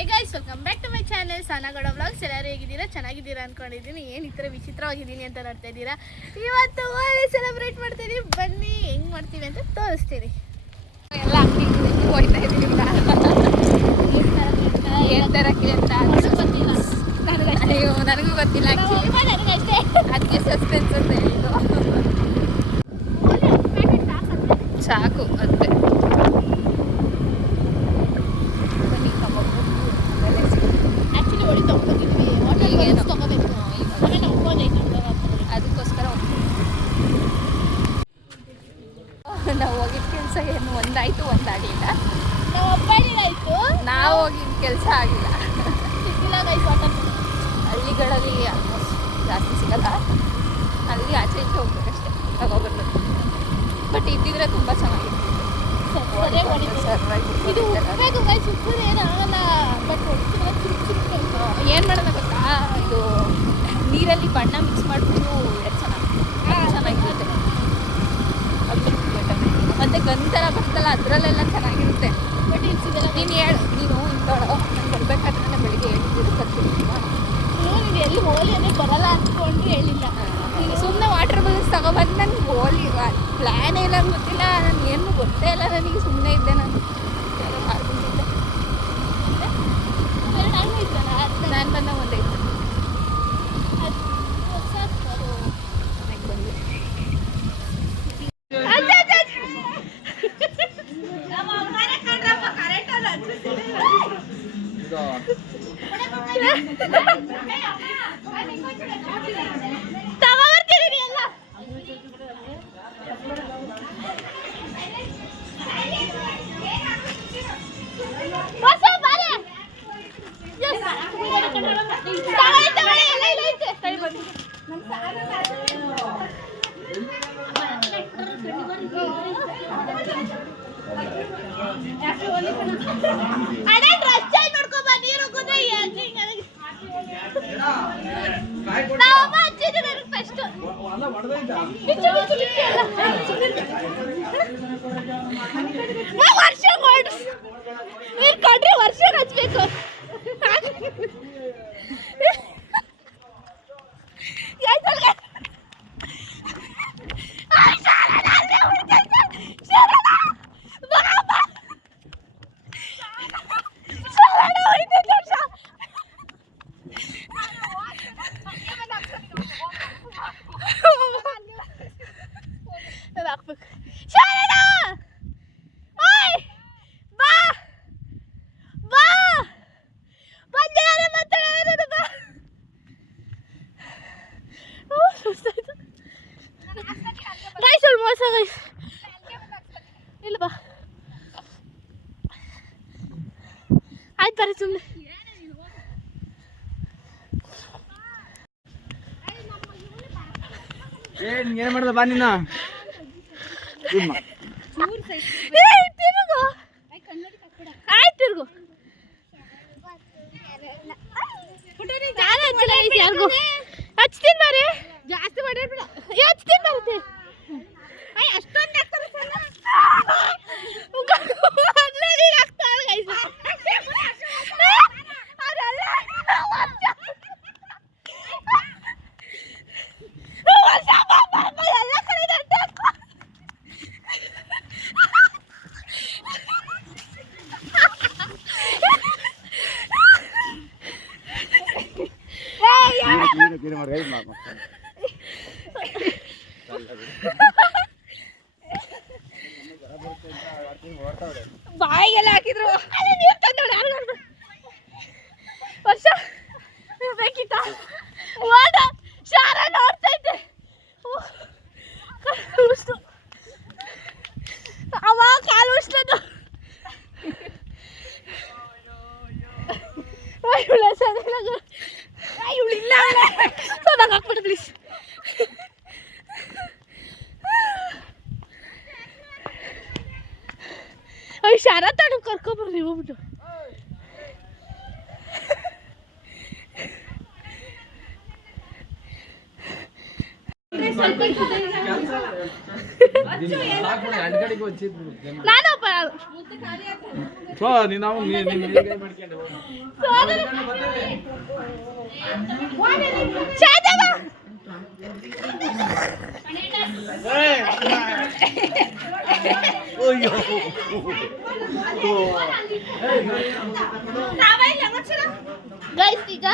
Hey guys, welcome back to my channel Sanagouda vlogs. ಎಲ್ಲರೂ ಹೇಗಿದ್ದೀರಾ? ಚೆನ್ನಾಗಿದ್ದೀರಾ ಅಂದ್ಕೊಂಡಿದ್ದೀನಿ. ಏನು ಈ ಥರ ವಿಚಿತ್ರವಾಗಿದ್ದೀನಿ ಅಂತ ನೋಡ್ತಾ ಇದ್ದೀರಾ. ಇವತ್ತು ಹೋಳಿ ಸೆಲೆಬ್ರೇಟ್ ಮಾಡ್ತೀವಿ. ಬನ್ನಿ ಹೆಂಗೆ ಮಾಡ್ತೀವಿ ಅಂತ ತೋರಿಸ್ತೀನಿ. ಎಲ್ಲ ಹೋಗ್ತಾ ಇದ್ದೀವಿ ಏನು ತರಕ್ಕೆ ಅಂತ ಗೊತ್ತಿಲ್ಲ. ನನಗೂ ಗೊತ್ತಿಲ್ಲ, ಅದಕ್ಕೆ ಸಸ್ಪೆನ್ಸ್ ಅಂತ ಹೇಳಿದ್ದು. ಸಾಕು ಅಂತೆ. ಆ್ಯಕ್ಚುಲಿ ಹೋಳಿ ತೊಗೊಂಡಿದ್ವಿ, ತೊಗೋಬೇಕು, ಅದಕ್ಕೋಸ್ಕರ ನಾವು ಹೋಗಿದ್ದ ಕೆಲಸ ಏನು ಒಂದಾಯಿತು ಒಂದಾಗಲಿಲ್ಲ. ನಾವು ಒಬ್ಬಾಡಿದಾಯಿತು, ನಾವು ಹೋಗಿದ್ದ ಕೆಲಸ ಆಗಿಲ್ಲ. ಸಿಕ್ಕಿಲ್ಲ ಗೈಸ್. ವಾಟರ್ ಹಳ್ಳಿಗಳಲ್ಲಿ ಆಲ್ಮೋಸ್ಟ್ ಜಾಸ್ತಿ ಸಿಗಲ್ಲ. ಅಲ್ಲಿ ಆಚೆ ಈಚೆ ಹೋಗ್ಬೇಕಷ್ಟೇ, ತಗೋಬರ್ಬೇಕು. ಬಟ್ ಇದ್ದಿದ್ರೆ ತುಂಬ ಚೆನ್ನಾಗಿತ್ತು. ಇದು ಉಪ್ಪಬೇಕು ಗೈಸ್, ಉಪ್ಪು ಏನಾಗಲ್ಲ. ಬಟ್ ಏನು ಮಾಡೋಣ ಗೊತ್ತಾ, ಇದು ನೀರಲ್ಲಿ ಬಣ್ಣ ಮಿಕ್ಸ್ ಮಾಡಿಬಿಟ್ಟು ಚೆನ್ನಾಗಿರುತ್ತೆ. ಮತ್ತು ಗಂಧರ ಬರ್ತಲ್ಲ, ಅದರಲ್ಲೆಲ್ಲ ಚೆನ್ನಾಗಿರುತ್ತೆ. ಬಟ್ ಇಲ್ಲಿ ಸಿಗಲ್ಲ. ನೀನು ಇಂಥೋಳು ನಾನು ಬರಬೇಕಾದ್ರೆ ನಾನು ಬೆಳಿಗ್ಗೆ ಹೇಳಿದ್ದು ಬರ್ತೀನಿ. ನೀವು ಎಲ್ಲಿ ಹೋಲಿ ಅಂದರೆ ಬರಲ್ಲ ಅಂದ್ಕೊಂಡು ಹೇಳಿಲ್ಲ. ಈಗ ಸುಮ್ಮನೆ ವಾಟರ್ ಬಲೂನ್ಸ್ ತಗೊಬಂದು ನನಗೆ ಹೋಲಿ ಪ್ಲ್ಯಾನ್ ಇಲ್ಲ ಗೊತ್ತಿಲ್ಲ, ನನಗೆ ಏನು ಗೊತ್ತೇ ಇಲ್ಲ. ನನಗೆ ಸುಮ್ಮನೆ ಇದ್ದೆ, ನಾನು ಮಾಡ್ಕೊಂಡಿದ್ದೆ. ನಾನು ಬಂದ ಒಂದೇ ವರ್ಷ ಹಚ್ಬೇಕು. ಇಲ್ಲ ಬಾ, ಆಯ್ತು ಬರ್ರಿ ಸುಮ್ಮನೆ. ಏನು ಮಾಡ್ದ ಬಾ ನೀನು? ತಿರುಗು ಆಯ್ತು, ತಿರುಗು. ಯಾರಿಗೂ ಹಚ್ತೀನಿ ಬಾರಿ, ಜಾಸ್ತಿ ಮಾಡಿಬಿಡ. ಹಚ್ತೀನಿ ಬರುತ್ತೆ ಅಷ್ಟೊಂದು ಬಾಯಿಗೆಲ್ಲ ಹಾಕಿದ್ರು. ವರ್ಷ ಬೇಕಿತ್ತ ಓಡ ಶಾರ ನೋಡ್ತೈತೆ. ಅವ ಕಾಲು ಉಳಿಸ್ಲದು. ಇವಳಿಲ್ಲ ಸೋದಾಗ ಹಾಕ್ಬಿಟ್ಟು ಪ್ಲೀಸ್. ಶಾರ ತಾನು ಕರ್ಕೊಬರ್ರಿ ಹೋಗ್ಬಿಟ್ಟು. ನಾನು ಗೈಸ್ ಈಗ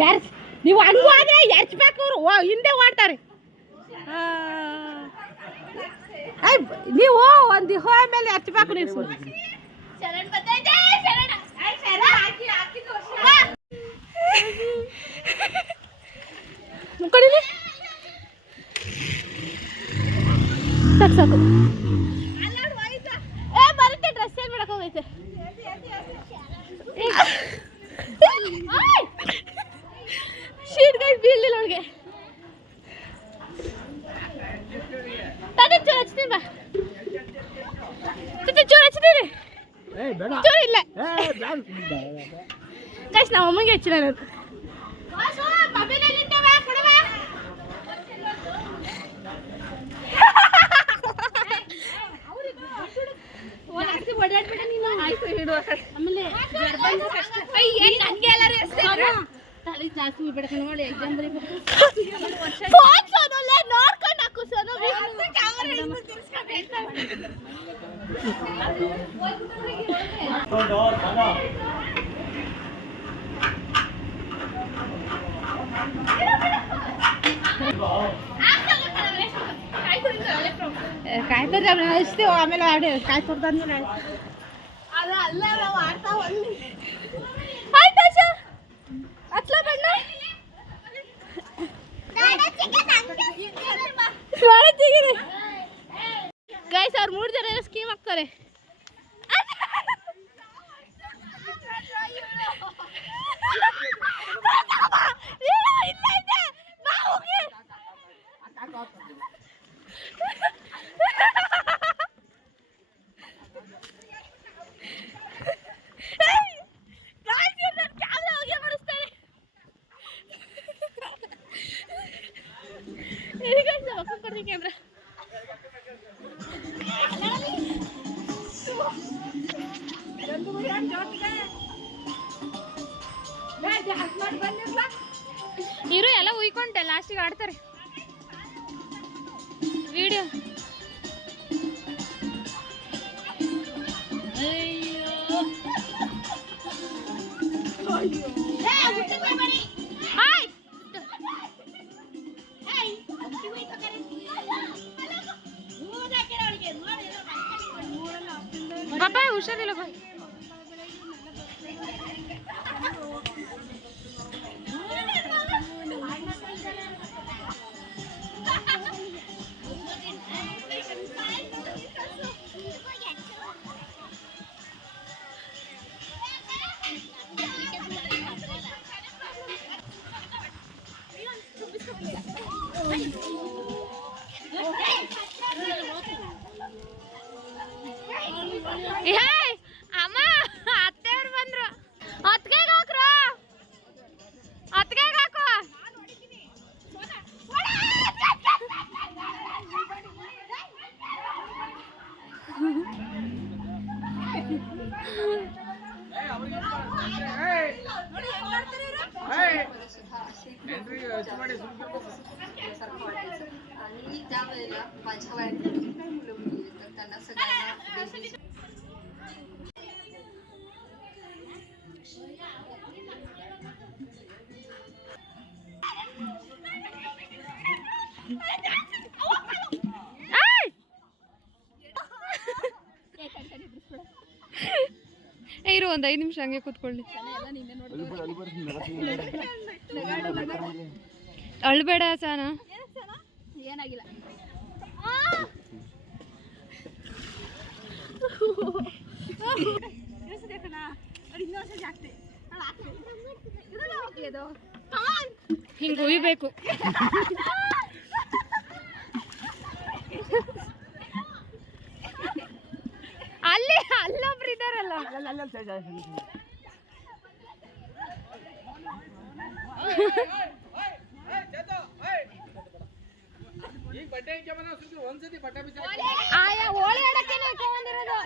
ಯಾರು ನೀವು ಹಂಗು ಆದ್ರೆ ಎರ್ಚ್ಬೇಕು ಅವರು ಹಿಂದೆ ಓಡ್ತಾರೆ ನೀವು ಒಂದು ಹೋಯ ಮೇಲೆ ಎರ್ಚ್ಬೇಕು ನೀವು ಶರಣ್ ಬರ್ತೈತೆ ಶರಣ ಕೊಡಿಲಿ ಸಾಕು ಸಾಕು ಬರುತ್ತೆ ಡ್ರೆಸ್ ಏನ್ ಮಾಡಕ್ ಹೋಗೈತೆ ಶೀಟ್ ಗೈ ಬೀಳ್ಲಿಲ್ಲ ಅವಳಿಗೆ ಚೂರು ಹಚ್ತೀನಿ ಬಾ ಚೂರು ಹಚ್ತೀನಿ ಚೂರು ಇಲ್ಲ ಗೈಸ್ ನಮ್ಮ ಅಮ್ಮಂಗೆ ಹಚ್ಚಿಲ್ಲ ನಾನು ಜಾಸ್ತಿ ಬಿಡಕ ನೋಡಿ ಎಕ್ಸಾಮ್ ಬರೀಬೇಕು ನೋಡ್ಕೊಂಡು ಹಾಕು ಸೋನು ಕಾಯಿ ತೋರಿ ಇಷ್ಟೇ ಆಮೇಲೆ ಕಾಯಿ ತೋರ್ದಾದ್ಮೇಲೆ ಅದು ಅಲ್ಲ ನಾವು ಆಡ್ತಾ ಒಳ್ಳೆ ಗೈಸ್ ಅವ್ರು 3 ಜನ ಸ್ಕೀಮ್ ಹಾಕ್ತಾರೆ ಕ್ಯಾಮ್ರಾ ಇರು ಎಲ್ಲ ಉಯ್ಕೊಂಡೆ ಲಾಸ್ಟಿಗೆ ಆಡ್ತಾರೆ ವಿಡಿಯೋ ಪಾಪ ಹುಷಾರಿಲ್ಲ ಬಾ ಅಮ್ಮ ಅತ್ತೆಯವ್ರು ಬಂದ್ರು ಅತ್ಗೆಗೆ ಹಾಕ್ರ ಅತ್ಗೆಗೆ ಹಾಕೋ ಇರು ಒಂದು 5 ನಿಮಿಷ ಹಂಗೆ ಕೂತ್ಕೊಳ್ಳಿ ಅಳ್ಬೇಡ ಸಾನ ಏನಾಗಿಲ್ಲ ಹಿಂಗೆ ಉಯ್ಬೇಕು ಇರಲ್ಲ. ಆಯಾ ಹೋಳಿ ಆಡಕ್ಕೆ ಬಂದಿರೋದು.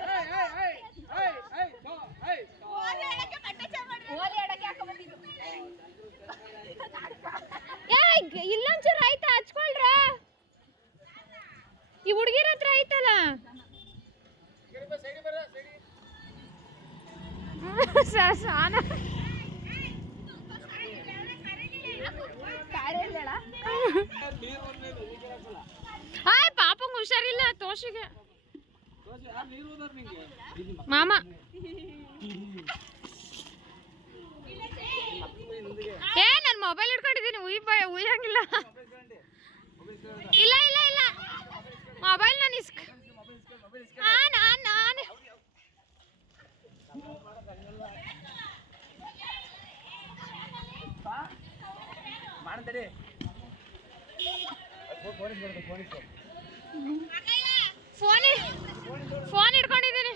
ಹೋಳಿ ಆಡಕ್ಕೆ ಹಾಕೊಂಡ್ಬಂದಿದ್ದು. ಇಲ್ಲೊಂಚೂರು ಆಯ್ತಾ ಹಚ್ಕೊಳ್ರ. ಈ ಹುಡುಗಿರ ಹತ್ರ ಆಯ್ತಲ್ಲ. ಪಾಪಂಗ್ ಹುಷಾರಿಲ್ಲ ತೋಷಿಗೆ ಮಾಮ. ನನ್ ಮೊಬೈಲ್ ಇಟ್ಕೊಂಡಿದ್ದೀನಿ, ಉಯ್ಯಂಗಿಲ್ಲ. ಇಲ್ಲ ಇಲ್ಲ ಇಲ್ಲ ಮೊಬೈಲ್ ನಾನು ನಾನು ಫೋನ್ ಇಟ್ಕೊಂಡಿದ್ದೀನಿ.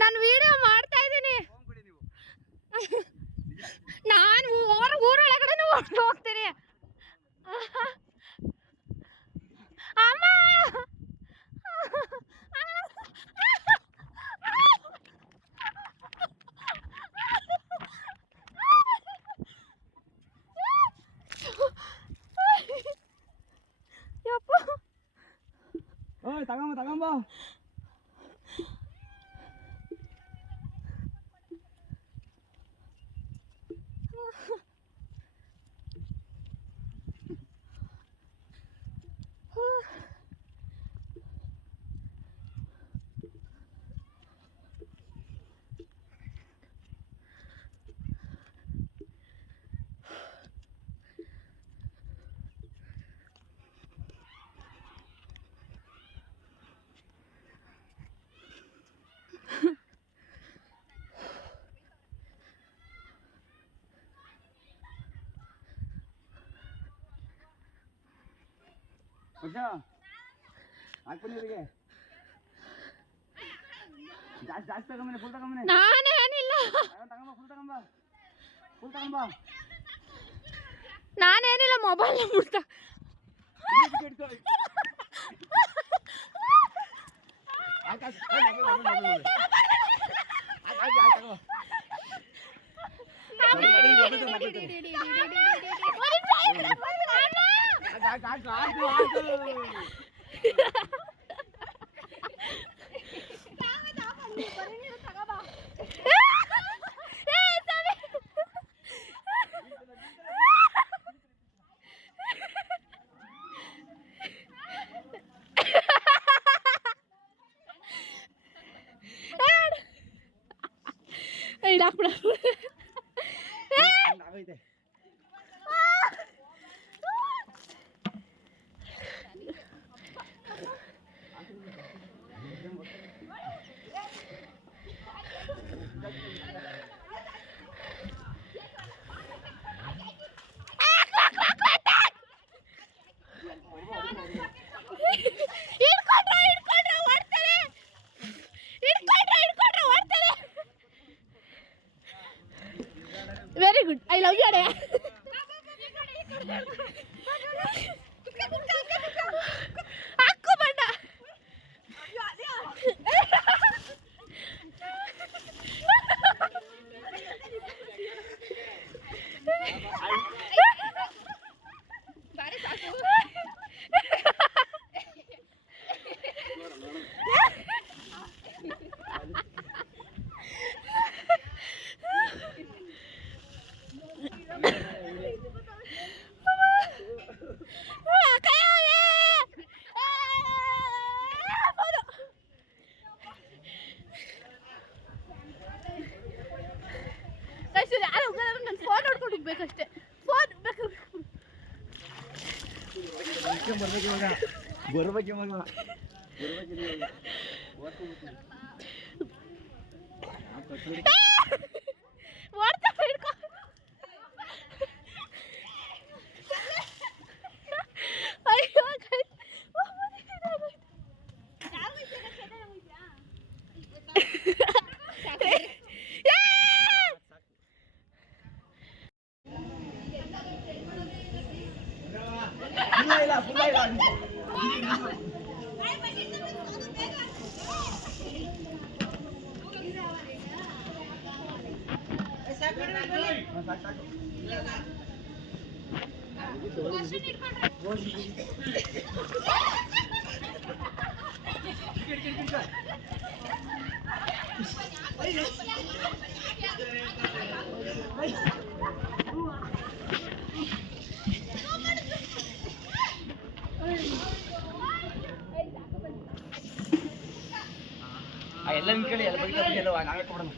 ನಾನು ವಿಡಿಯೋ ಮಾಡ್ತಾ ಇದ್ದೀನಿ. ನಾನು ಊರೊಳಗಡೆ ಹೋಗ್ತೀನಿ. ಅಮ್ಮ ತಗೊಂಬ ಹಾಕ್ಬಂದಿರಿಗೆ ಜಾಸ್ತಿ ತಗೊಂಬನೆ, ಫುಲ್ ತಗೊಂಬನೆ. ನಾನೇನಿಲ್ಲ, ಫುಲ್ ತಗೊಂಬ. ನಾನೇನಿಲ್ಲ, ಮೊಬೈಲ್ ಮುಟ್ಟ. ಇಡಾಕ್ಬಿಡ. Very good, I love you ಅಡೆ. ಹಾಕು ಬಣ್ಣ. ಫೋನ್ ನೋಡ್ಕೊಂಡು ಹೋಗ್ಬೇಕಷ್ಟೇ. ಫೋನ್ ಬರ್ಬೇಕು ಇವಾಗ. ಎಲ್ಲ ನಿಂತ್ಕೊಳ್ಳಿ ಎಲ್ಲ ಬೈಕ್ ಎಲ್ಲ ನಾವೇ ಕೊಡೋಣ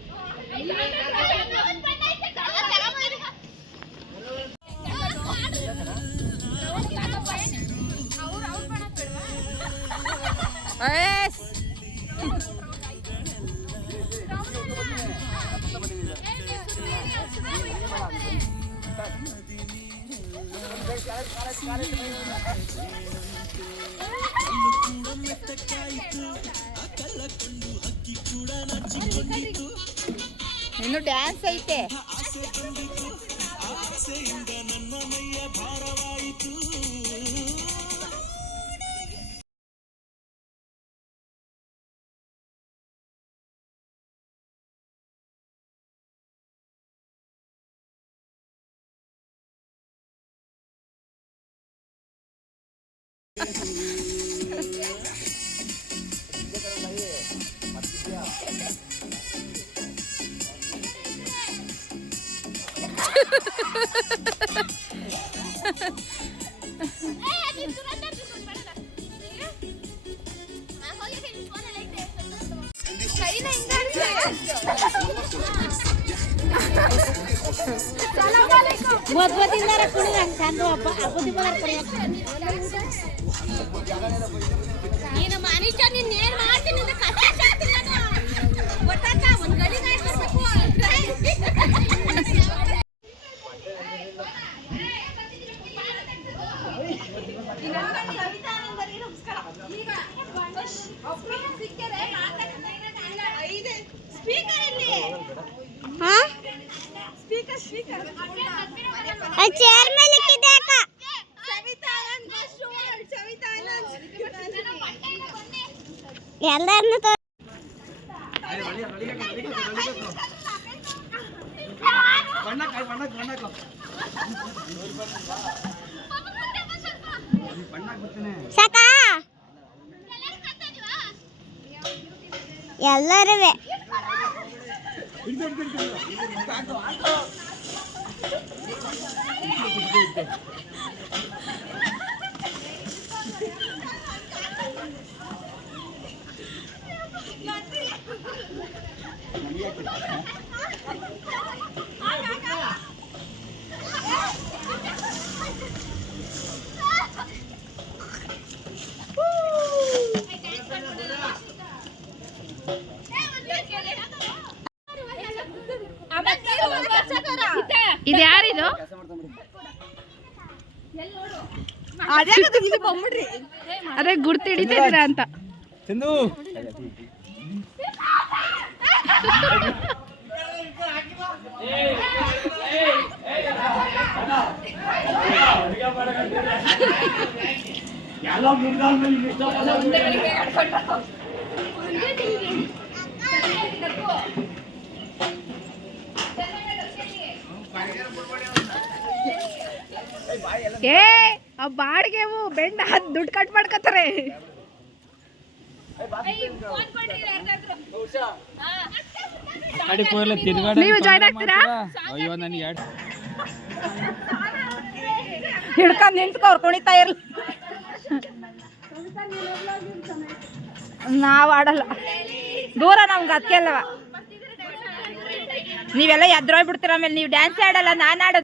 ಇನ್ನು ಡ್ಯಾನ್ಸ್ ಐತೆ. ನೀನು ಮನುಷ್ಯ ನಿನ್ನೇನ್ ಮಾಡ್ತೀನಿ ಅಂತ ಕಷ್ಟ ಆಗ್ತೀನಿ ನಾನು ಗೊತ್ತಾತ ಒಂದ್ ಗಡಿ ಮಾಡ್ಬೇಕು ಚೇರ್ ಮೇಲೆ ಇಕ್ಕಿದ್ದೆ ಅಕ್ಕ. ಎಲ್ಲರನ್ನು ಸಾಕಾ ಎಲ್ಲರೂ ಇದು ಯಾರಿದು? ಅದೇ ಗುರ್ತು ಹಿಡಿತಿದ್ದೀರಾ ಅಂತ. ಚಂದು ಏ ಆ ಬಾಡಿಗೆವು ಬೆಂಡ ದುಡ್ಡು ಕಟ್ ಮಾಡ್ಕೊತಾರೆ. ನೀವು ಜಾಯ್ನ್ ಆಗ್ತೀರಾ? ಅಯ್ಯೋ ನನಗೆ ಎರಡು ಹಿಡ್ಕೊಂಡು ನಿಂತ್ಕೋರ್ ಕುಣಿತಾ ಇರ್ಲಿ. ನಾವು ಆಡಲ್ಲ, ದೂರ ನಮ್ಗೆ ಅದಕ್ಕೆ ಅಲ್ಲವ. ನೀವೆಲ್ಲ ಎದ್ರೋಗ್ಬಿಡ್ತೀರ. ಆಮೇಲೆ ನೀವು ಡ್ಯಾನ್ಸ್ ಆಡಲ್ಲ, ನಾನು ಆಡೋದು.